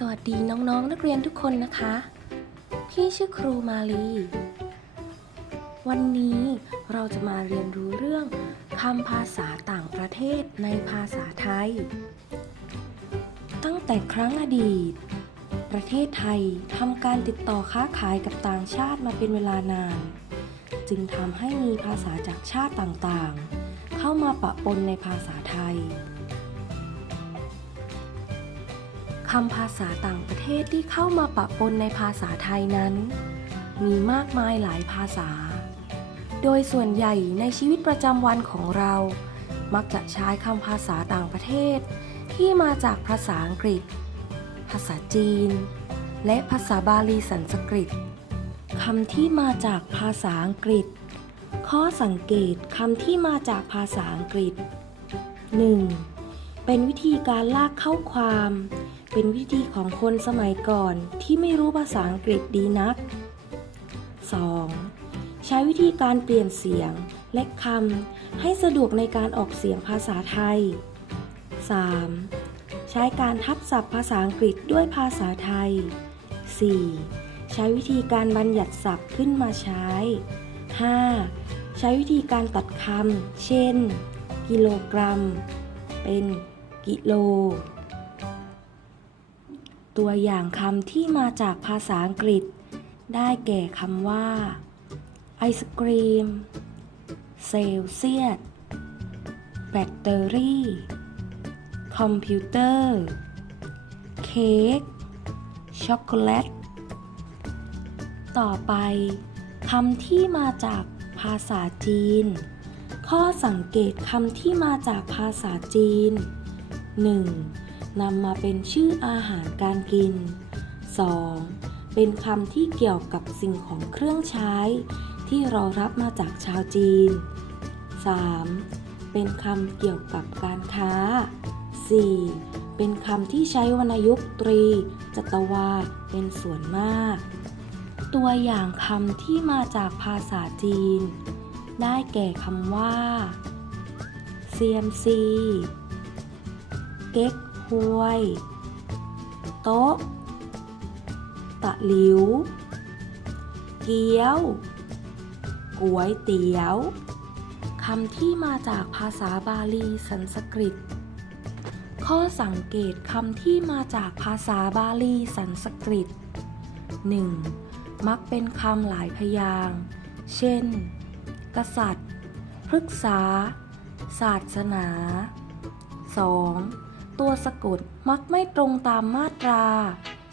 สวัสดีน้องๆนนักเรียนทุกคนนะคะ พี่ชื่อครูมาลี วันนี้เราจะมาเรียนรู้เรื่องคำภาษาต่างประเทศในภาษาไทย ตั้งแต่ครั้งอดีต ประเทศไทยทำการติดต่อค้าขายกับต่างชาติมาเป็นเวลานาน จึงทำให้มีภาษาจากชาติต่างๆ เข้ามาปะปนในภาษาไทย คำภาษาต่างประเทศที่เข้ามาปะปนในภาษาไทยนั้น มีมากมายหลายภาษา โดยส่วนใหญ่ในชีวิตประจำวันของเรา มักจะใช้คำภาษาต่างประเทศ ที่มาจากภาษาอังกฤษ ภาษาจีน และภาษาบาลีสันสกฤตคำที่มาจากภาษาอังกฤษ ข้อสังเกตคำที่มาจากภาษาอังกฤษ 1. เป็นวิธีการลากเข้าความ เป็นวิธีของคนสมัยก่อนที่ไม่รู้ภาษาอังกฤษดีนัก 2. ใช้วิธีการเปลี่ยนเสียงและคำให้สะดวกในการออกเสียงภาษาไทย 3. ใช้การทับศัพท์ภาษาอังกฤษด้วยภาษาไทย 4. ใช้วิธีการบัญญัติศัพท์ขึ้นมาใช้ 5. ใช้วิธีการตัดคำ เช่น กิโลกรัม เป็นกิโล ตัวอย่างคำที่มาจากภาษาอังกฤษ ได้แก่คำว่า ไอศกรีม เซลเซียส แบตเตอรี่ คอมพิวเตอร์ เค้ก ช็อกโกแลต ต่อไปคำที่มาจากภาษาจีน ข้อสังเกตคำที่มาจากภาษาจีน 1. นำมาเป็นชื่ออาหารการกิน 2. เป็นคำที่เกี่ยวกับสิ่งของเครื่องใช้ ที่เรารับมาจากชาวจีน 3. เป็นคำเกี่ยวกับการค้า 4. เป็นคำที่ใช้วรรณยุกตรี จัตวาเป็นส่วนมาก ตัวอย่างคำที่มาจากภาษาจีน ได้แก่คำว่า CMC เก๊ก ฮวย โต๊ะ ตะหลิว เกี๊ยวก๋วยเตี๋ยวคำที่มาจากภาษาบาลีสันสกฤต ข้อสังเกตคำที่มาจากภาษาบาลีสันสกฤต 1. มักเป็นคำหลายพยาง เช่น กษัตริย์ พฤกษา ศาสนา 2. ตัวสะกดมักไม่ตรงตามมาตรา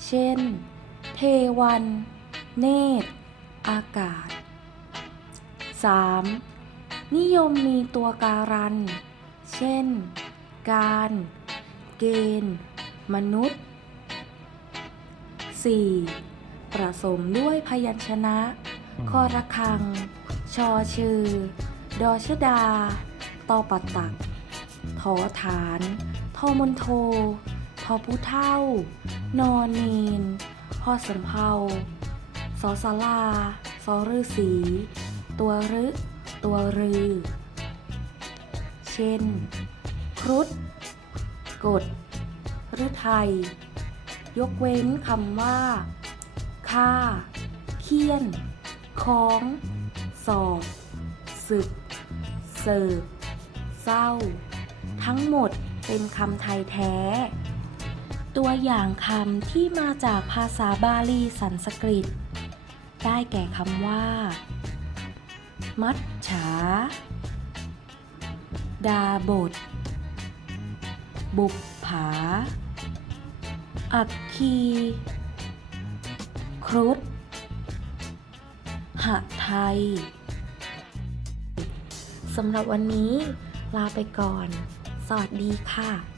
เช่น เทวัน เนตร อากาศ 3. นิยมมีตัวการัน เช่น การ เกณฑ์ มนุษย์ 4. ประสมด้วยพยัญชนะคอระคัง ชอชือ ดอชดา ตอปัตตัก ทอฐาน ทอมนโท พอผู้เท่า นอนเนน พอสำเภาสอสลาสอฤาษีตัวรึตัวรือ เช่น ครุฑกฎฤทัยยกเว้นคำว่าค่า เคี่ยน ค้อง สอบศึก เสิร์ฟเศร้า ทั้งหมด เป็นคำไทยแท้ ตัวอย่างคำที่มาจากภาษาบาลีสันสกฤต ได้แก่คำว่า มัจฉา ดาบท บุปผา อักคี ครุฑหะไทยสำหรับวันนี้ลาไปก่อน สวัสดีค่ะ